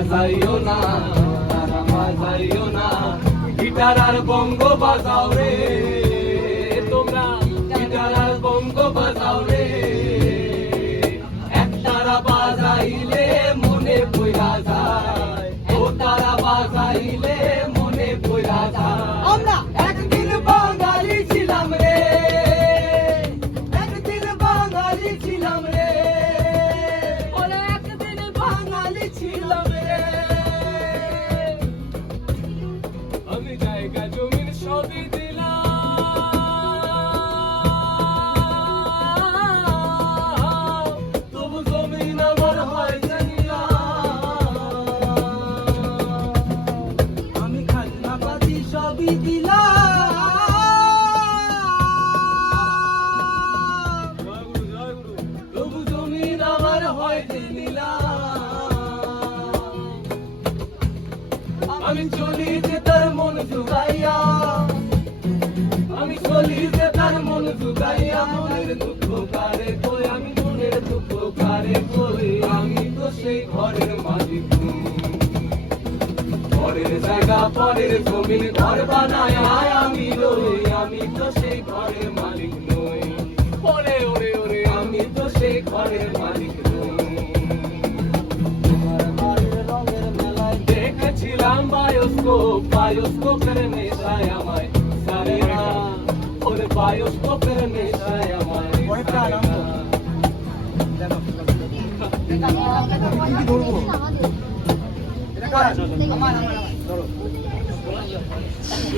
বাজাইও না তারা বাজাইও না। গিটার আর বঙ্গ বাজাও রে। আমি চলি যে তার মন জুগাইয়া। আমি চলি যে তার মন জুগাইয়া, মনের দুঃখ কারে কই আমি মনের দুঃখ কারে কই আমি তো সেই ঘরের মালিক। ঘরের জায়গা, পরের জমিন, ঘর বানায় আমি রই, আমি তো সেই বায়োস্কোপ বায়োস্কোপের নেশায় আমায় সারে না ওরে বায়োস্কোপের নেশায় আমায় ধরবো